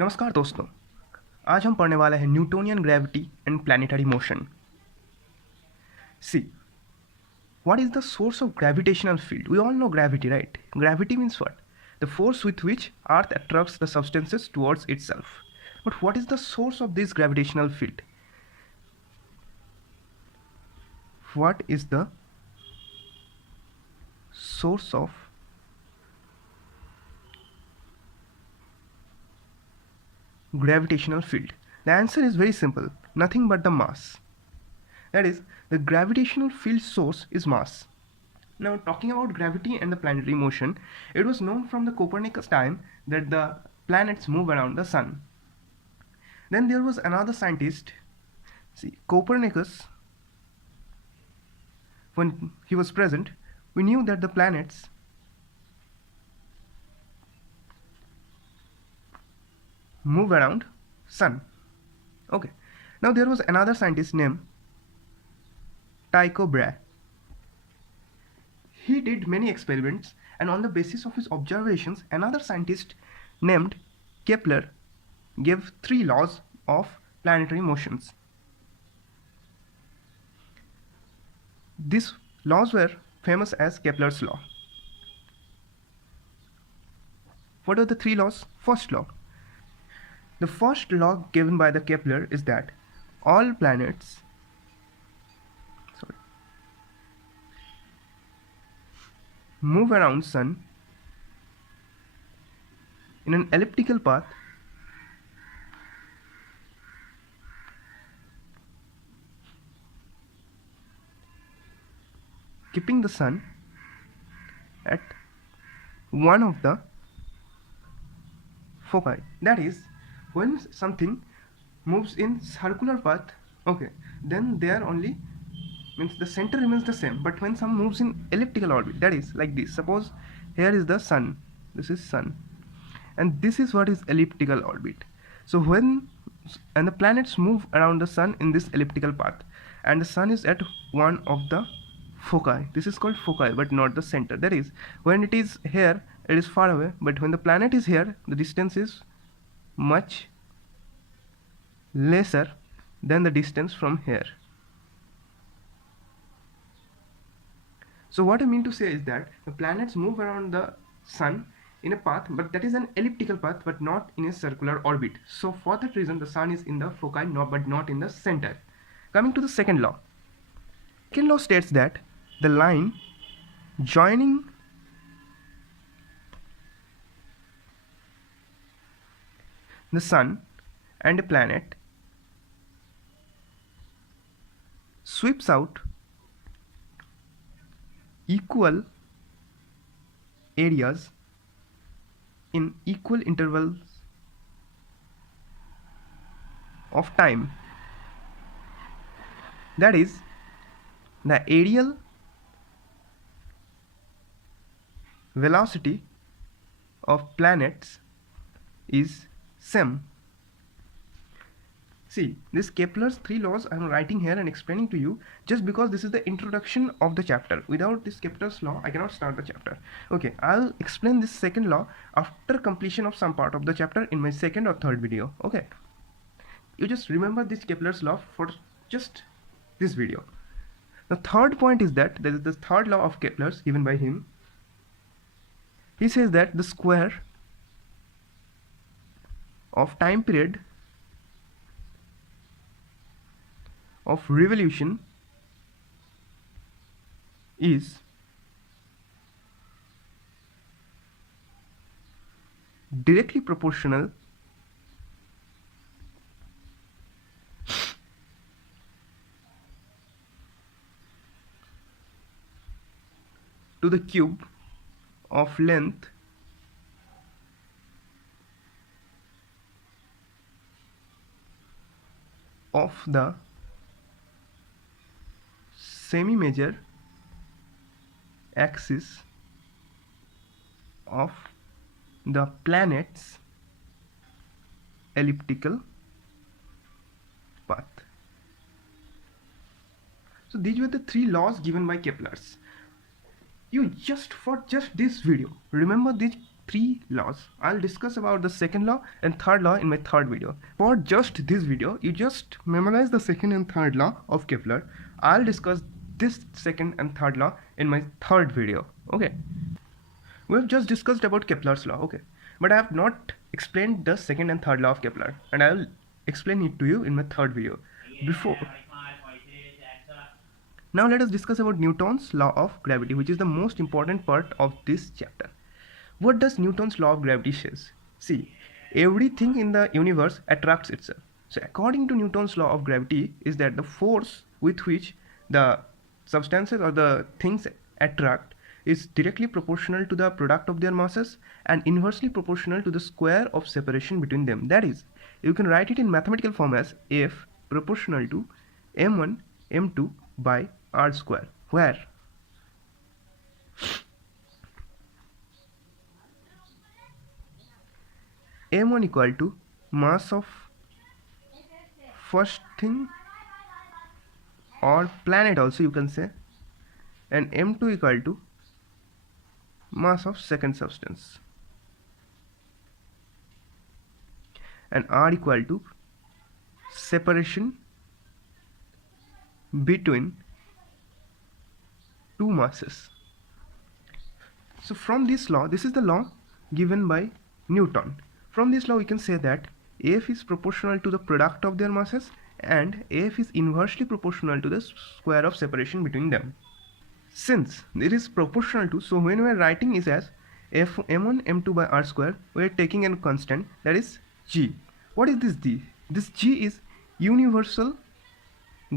नमस्कार दोस्तों, आज हम पढ़ने वाले हैं Newtonian gravity and planetary motion. See, what is the source of gravitational field? We all know gravity, right? Gravity means what? The force with which Earth attracts the substances towards itself. But what is the source of this gravitational field? What is the source of gravitational field? The answer is very simple, nothing but the mass. That is, the gravitational field source is mass. Now, talking about gravity and the planetary motion, it was known from the Copernicus time that the planets move around the sun. Then there was another scientist, Copernicus, when he was present, we knew that the planets move around sun. Okay. Now there was another scientist named Tycho Brahe. He did many experiments, and on the basis of his observations, another scientist named Kepler gave 3 laws of planetary motions. These laws were famous as Kepler's law. What are the 3 laws? First law. The first law given by the Kepler is that all planets move around sun in an elliptical path keeping the sun at one of the foci. That is, when something moves in circular path, okay, then there only means the center remains the same, but when some moves in elliptical orbit, that is like this, suppose here is the sun, this is sun, and this is what is elliptical orbit. So when and the planets move around the sun in this elliptical path, and the sun is at one of the foci, this is called foci but not the center. That is, when it is here it is far away, but when the planet is here the distance is much lesser than the distance from here. So what I mean to say is that the planets move around the sun in a path, but that is an elliptical path but not in a circular orbit. So for that reason the sun is in the foci but not in the center. Coming to the second law. Second law states that the line joining the sun and a planet sweeps out equal areas in equal intervals of time. That is, the aerial velocity of planets is same. See, this Kepler's 3 laws I am writing here and explaining to you just because this is the introduction of the chapter. Without this Kepler's law, I cannot start the chapter. Okay, I'll explain this second law after completion of some part of the chapter in my second or third video. Okay, you just remember this Kepler's law for just this video. The third point is that there is the third law of Kepler's given by him. He says that the square of time period of revolution is directly proportional to the cube of length of the semi-major axis of the planet's elliptical path. So these were the 3 laws given by Kepler's. You for just this video, remember these 3 laws. I'll discuss about the second law and third law in my third video. For just this video, you just memorize the second and third law of Kepler. I'll discuss this second and third law in my third video. Okay. We have just discussed about Kepler's law. Okay. But I have not explained the second and third law of Kepler, and I will explain it to you in my third video. Now let us discuss about Newton's law of gravity, which is the most important part of this chapter. What does Newton's law of gravity says? See, everything in the universe attracts itself. So according to Newton's law of gravity is that the force with which the substances or the things attract is directly proportional to the product of their masses and inversely proportional to the square of separation between them. That is, you can write it in mathematical form as F proportional to m1 m2 by r square, where m1 equal to mass of first thing or planet also you can say, and m2 equal to mass of second substance, and r equal to separation between two masses. So from this law, this is the law given by Newton. From this law we can say that F is proportional to the product of their masses and F is inversely proportional to the square of separation between them. Since it is proportional to, so when we are writing is as F m1 m2 by r square, we are taking a constant, that is g. What is this g? This g is universal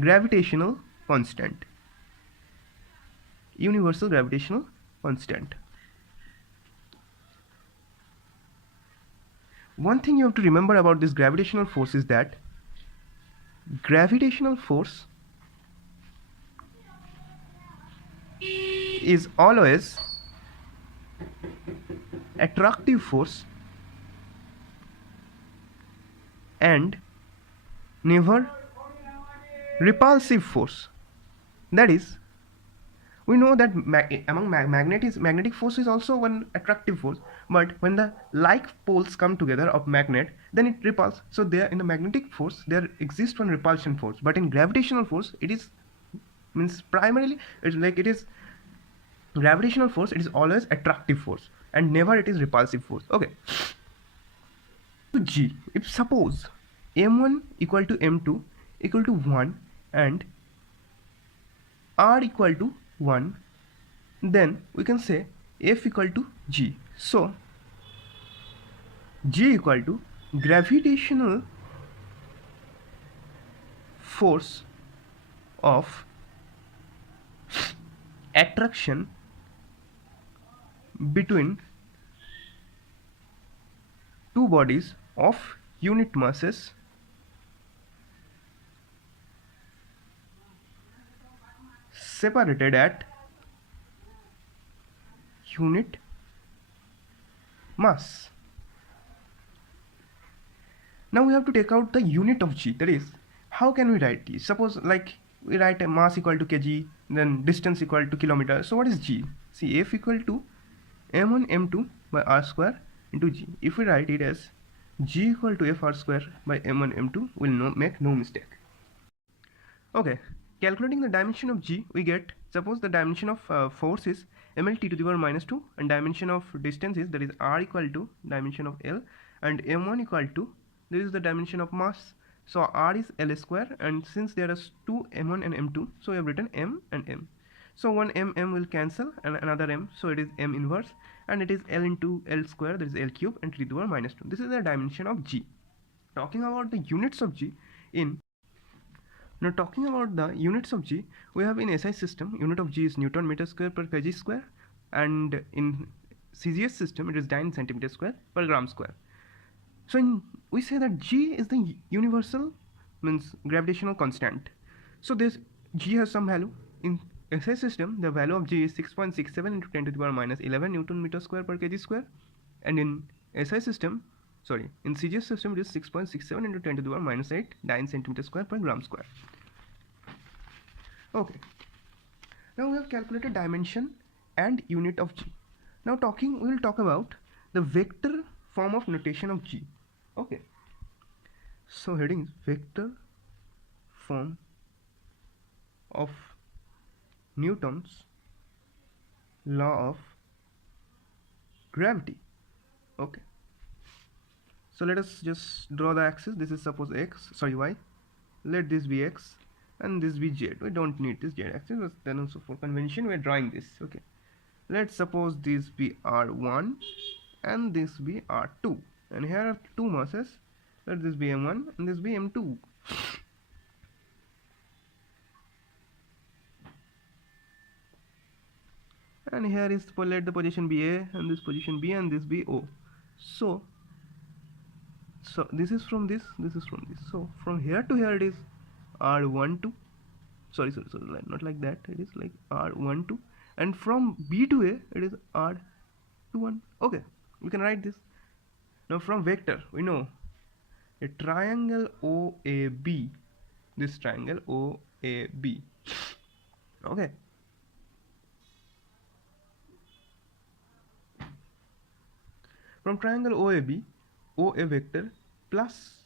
gravitational constant. Universal gravitational constant. One thing you have to remember about this gravitational force is that gravitational force is always attractive force and never repulsive force. That is, we know that magnetic force is also one attractive force, but when the like poles come together of magnet, then it repulses. So there in the magnetic force there exists one repulsion force, but in gravitational force it is primarily it's like it is gravitational force, it is always attractive force and never it is repulsive force. Okay. So G, if suppose m1 equal to m2 equal to 1 and r equal to 1, then we can say F equal to G. So G equal to gravitational force of attraction between two bodies of unit masses separated at unit mass. Now we have to take out the unit of G, that is, how can we write G? Suppose like we write a mass equal to kg, then distance equal to kilometer. So what is G? See, F equal to m1 m2 by r square into G. If we write it as G equal to f r square by m1 m2, we'll make no mistake. Okay. Calculating the dimension of G, we get, suppose the dimension of force is ml t to the power minus 2 and dimension of distance is, that is r equal to dimension of L, and m1 equal to, this is the dimension of mass, so r is L square, and since there are two m1 and m2, so we have written m and m. So one m will cancel and another m, so it is m inverse, and it is L into L square, that is L cube, and t to the power minus 2. This is the dimension of G. Talking about the units of G Now talking about the units of G, we have in SI system, unit of G is Newton meter square per kg square, and in Cbse system it is Dyne centimeter square per gram square. So we say that G is the universal gravitational constant. So this G has some value. In SI system, the value of G is 6.67 into 10 to the power minus 11 Newton meter square per kg square, and in SI system, in Cbse system it is 6.67 into 10 to the power minus 8 Dyne centimeter square per gram square. Okay. Now we have calculated dimension and unit of G. Now we will talk about the vector form of notation of G. Okay, so heading is vector form of Newton's law of gravity. Okay, so let us just draw the axis. This is suppose x, sorry, y. Let this be x and this be z. We don't need this z axis, but then also for convention we are drawing this. Okay, let's suppose this be r1 and this be r2, and here are two masses. Let this be m1 and this be m2. And here is, let the position be a and this position b and this be o. So this is from this is from this. So from here to here it is r12, sorry, not like that, it is like r12, and from b to a it is r21. Okay, we can write this. Now from vector we know a triangle OAB, this triangle OAB. Okay, from triangle OAB, OA vector plus,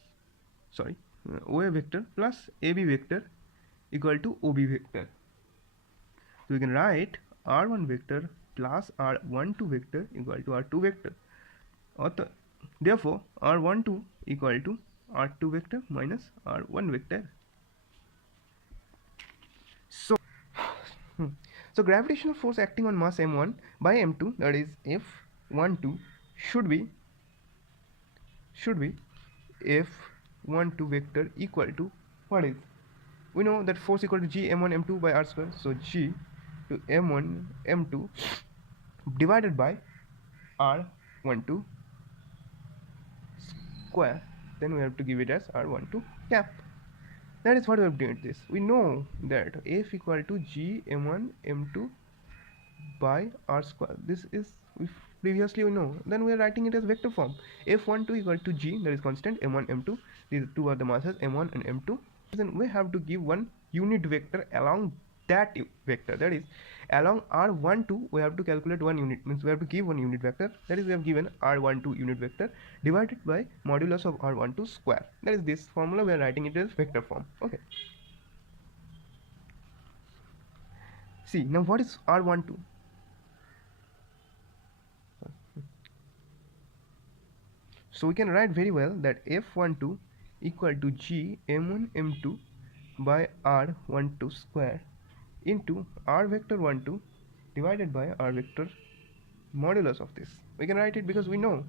sorry, OA vector plus AB vector equal to OB vector. So we can write R1 vector plus R12 vector equal to R2 vector. Therefore, R12 equal to R2 vector minus R1 vector. So gravitational force acting on mass m1 by m2, that is F12, should be F12 vector equal to, what is, we know that force equal to G m1 m2 by r square. So G to m1 m2 divided by r12 square, then we have to give it as r12 cap. That is what we have done this. We know that F equal to G m1 m2 by r square. This is, previously we know, then we are writing it as vector form. F12 equal to G, that is constant, m1 m2, these two are the masses m1 and m2. Then we have to give one unit vector along that vector, that is along r12 we have to calculate one unit, means we have to give one unit vector, that is we have given r12 unit vector divided by modulus of r12 square. That is this formula, we are writing it as vector form. Okay, see now what is r12? So we can write very well that F12 equal to G m1 m2 by r12 square into r vector 12 divided by r vector modulus of this. We can write it because we know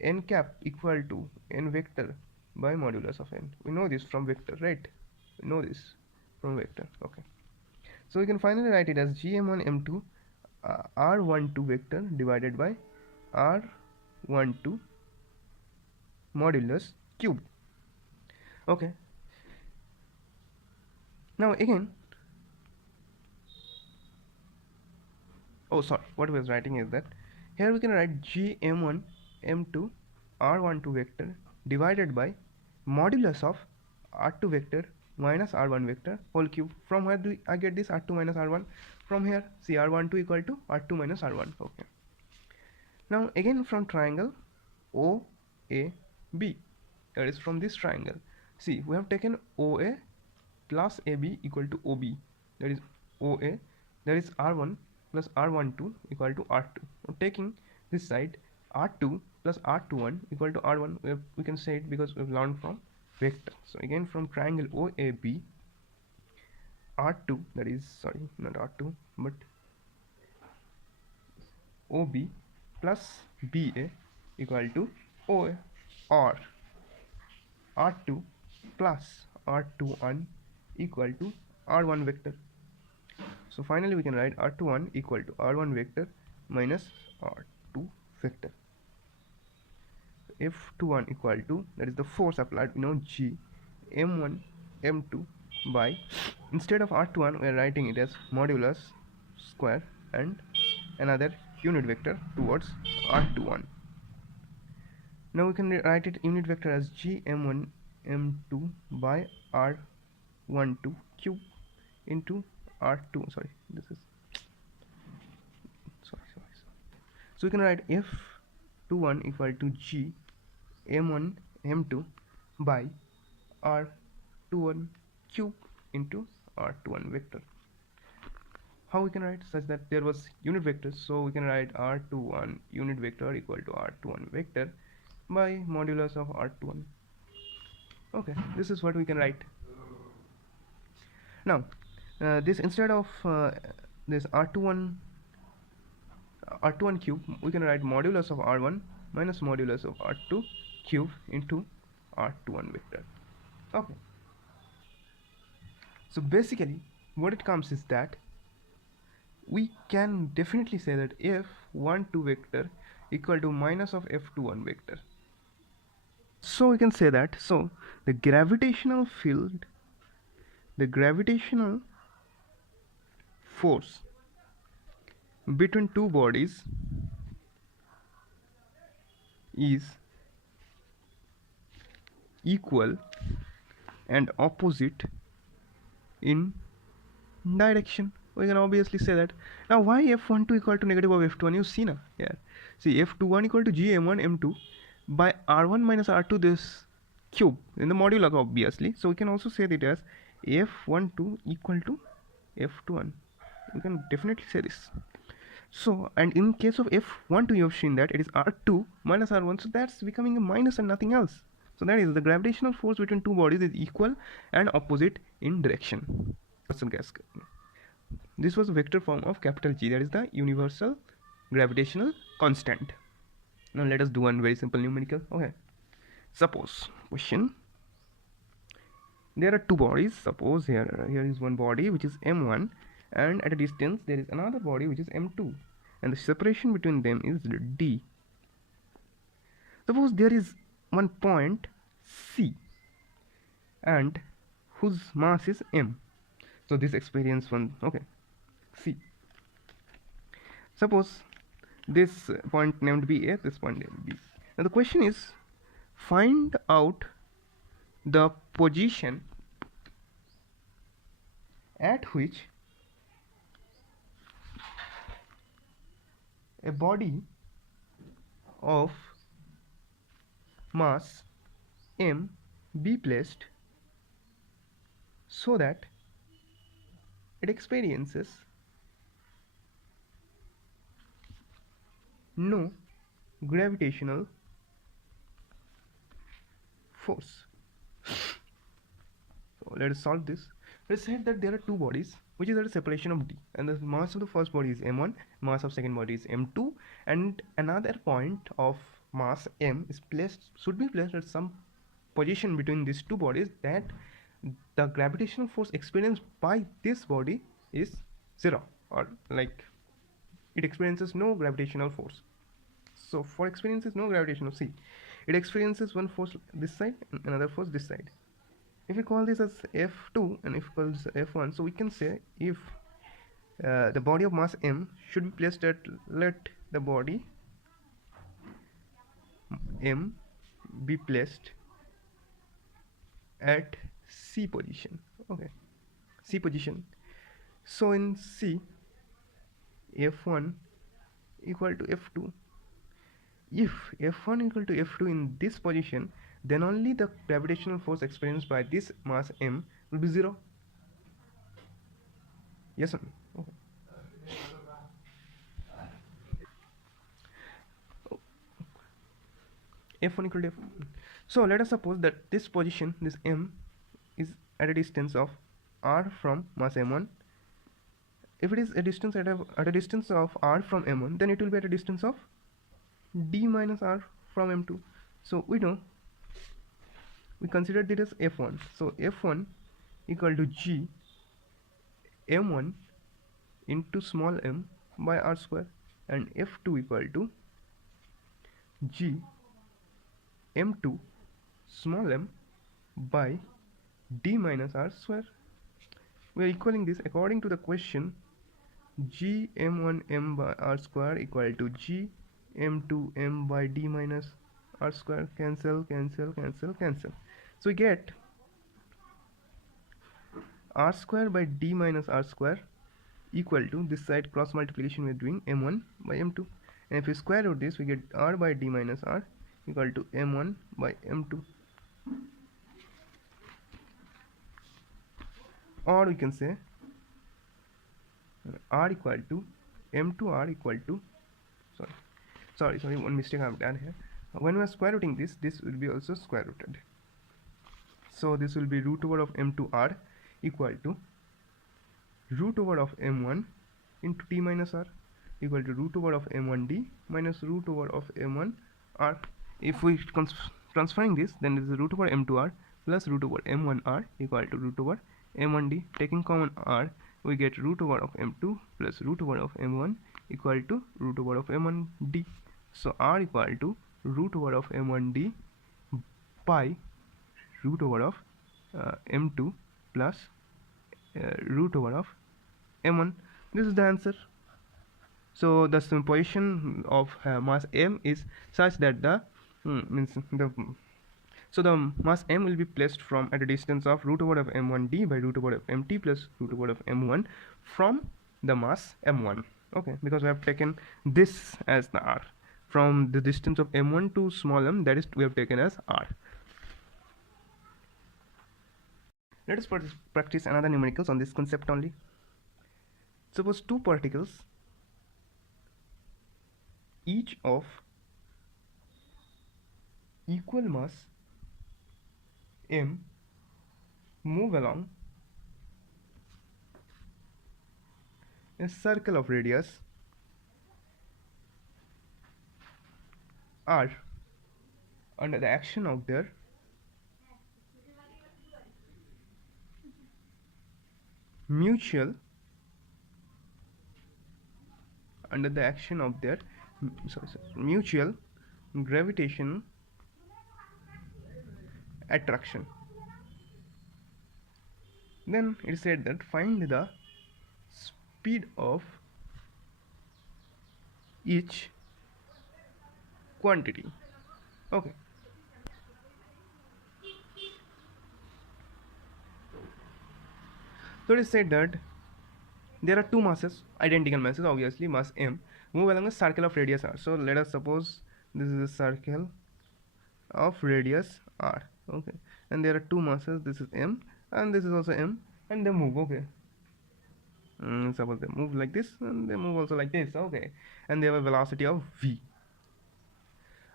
n cap equal to n vector by modulus of n. We know this from vector, right? We know this from vector. Okay, so we can finally write it as Gm1 m2 r12 vector divided by r12 modulus cube. Okay, now again, oh sorry, what we was writing is that here we can write G m1 m2 r12 vector divided by modulus of r2 vector minus r1 vector whole cube. From where do I get this r2 minus r1? From here, see r12 equal to r2 minus r1. Okay, now again from triangle OAB, that is from this triangle, see we have taken OA plus AB equal to OB, that is OA, that is R1 plus R12 equal to R2. Now taking this side, R2 plus R21 equal to R1, we can say it because we have learned from vector. So again from triangle OAB, R2, that is, sorry, not R2 but OB plus BA equal to OA, or R2 plus R21 equal to R1 vector. So finally we can write R21 equal to R1 vector minus R2 vector. F21 equal to, that is the force applied, we know G m1 m2 by, instead of R21 we are writing it as modulus square and another unit vector towards R21. Now we can write it unit vector as G m1 m2 by R12 cube into R2, sorry, this is, sorry. So we can write r21 equal to g m1 m2 by r21 cube into r21 vector. How we can write such that there was unit vector, so we can write r21 unit vector equal to r21 vector by modulus of r21. Okay, this is what we can write. Now this, instead of this r21 cube, we can write modulus of r1 minus modulus of r2 cube into r21 vector. Okay, so basically what it comes is that we can definitely say that f12 vector equal to minus of f21 vector. So we can say that, so the gravitational field, the gravitational force between two bodies is equal and opposite in direction. We can obviously say that. Now why f12 equal to negative of f21? You see now here. See, f21 equal to g m1 m2 by r1 minus r2 this cube in the modulo obviously. So we can also say that as f12 equal to f21. We can definitely say this. So, and in case of f12 you have seen that it is r2 minus r1, so that's becoming a minus and nothing else. So that is, the gravitational force between two bodies is equal and opposite in direction. This was a vector form of capital G, that is the universal gravitational constant. Now let us do one very simple numerical. Okay, suppose question, there are two bodies. Suppose here is one body which is m1, and at a distance there is another body which is m2, and the separation between them is d. Suppose there is one point C and whose mass is m. So this experience one, okay, C. Suppose this point named B A, this point named B. Now the question is, find out the position at which a body of mass m be placed so that it experiences no gravitational force. So let us solve this. Let's say that there are two bodies which is at a separation of d, and the mass of the first body is m1, mass of second body is m2, and another point of mass m is placed, should be placed at some position between these two bodies, that the gravitational force experienced by this body is 0, or like it experiences no gravitational force. So for experiences no gravitational, see, it experiences one force this side and another force this side. If we call this as f2 and if we call this f1, so we can say if the body of mass m should be placed at, let the body m be placed at C position. Okay, C position. So in C, f1 equal to f2. If f1 equal to f2 in this position, then only the gravitational force experienced by this mass m will be 0. Yes or no? Okay. F1 equal to f1. So let us suppose that this position, this m, is at a distance of r from mass m1. If it is a distance at a distance of r from m1, then it will be at a distance of d minus r from m2. So we know, we consider this as f1. So f1 equal to g m1 into small m by r square, and f2 equal to g m2 small m by d minus r square. We are equaling this according to the question. G m1 m by r square equal to g m2 m by d minus r square. Cancel, cancel, cancel, cancel. So we get r square by d minus r square equal to, this side cross multiplication we are doing, m1 by m2, and if we square root this, we get r by d minus r equal to m1 by m2, or we can say r equal to m2r equal to, sorry, one mistake I have done here. When we are square rooting this will be also square rooted, so this will be root over of m2r equal to root over of m1 into t minus r equal to root over of m1d minus root over of m1r. If we transferring this, then this is root over m2r plus root over m1r equal to root over m1d. Taking common r, we get root over of m2 plus root over of m1 equal to root over of m1d. So r equal to root over of m1d by root over of m2 plus root over of m1. This is the answer. So the position of mass m is such that the mass m will be placed from at a distance of root over of m1d by root over of mt plus root over of m1 from the mass m1. Okay, because we have taken this as the r from the distance of m1 to small m, that is we have taken as r. Let us practice another numericals on this concept only. Suppose two particles, each of equal mass m, move along a circle of radius r under the action of their mutual mutual gravitational attraction. Then it said that find the speed of each quantity. Okay, so it is said that there are two masses, identical masses, obviously mass m, move along a circle of radius r. So let us suppose this is a circle of radius r. Okay, and there are two masses, this is m and this is also m, and they move. Okay, suppose they move like this and they move also like this. Okay, and they have a velocity of v.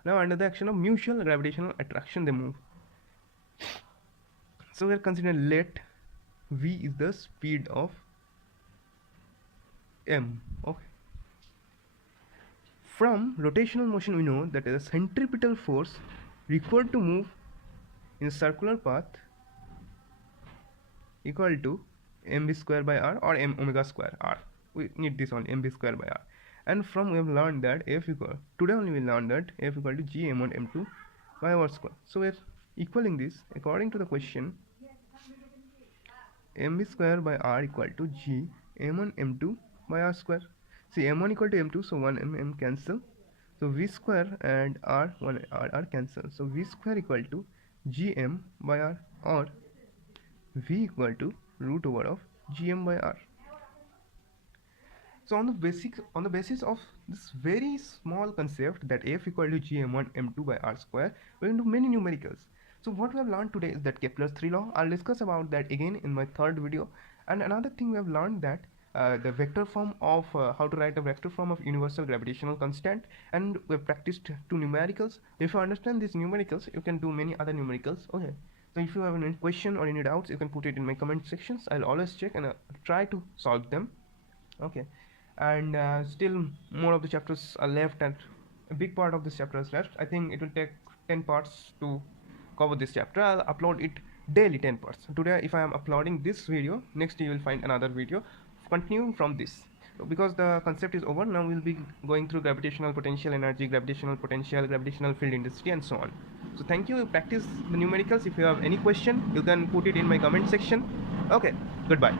Now under the action of mutual gravitational attraction they move. So we are considering let v is the speed of m. Okay, from rotational motion we know that the centripetal force required to move in a circular path equal to mv square by r or m omega square r. We need this only, mv square by r. And from we have learned that f equal, today only we learned that f equal to g m1 m2 by r square. So we are equaling this according to the question, mv square by r equal to g m1 m2 by r square. See, m1 equal to m2, so 1 m cancel, so v square and r 1 r cancel, so v square equal to gm by r, or v equal to root over of gm by r. So on the basis of this very small concept that f equal to gm1 m2 by r square, we can do many numericals. So what we have learned today is that Kepler's 3 law. I'll discuss about that again in my third video. And another thing we have learned that the vector form of how to write a vector form of universal gravitational constant, and we have practiced 2 numericals. If you understand these numericals, you can do many other numericals. Okay, so if you have any question or any doubts, you can put it in my comment sections. I'll always check and try to solve them. Okay, and still more of the chapters are left, and a big part of this chapter is left. I think it will take 10 parts to cover this chapter. I'll upload it daily, 10 parts. Today if I am uploading this video, next you will find another video continuing from this. So because the concept is over, now we'll be going through gravitational potential energy, gravitational potential, gravitational field intensity, and so on. So thank you. Practice the numericals. If you have any question, you can put it in my comment section. Okay, goodbye.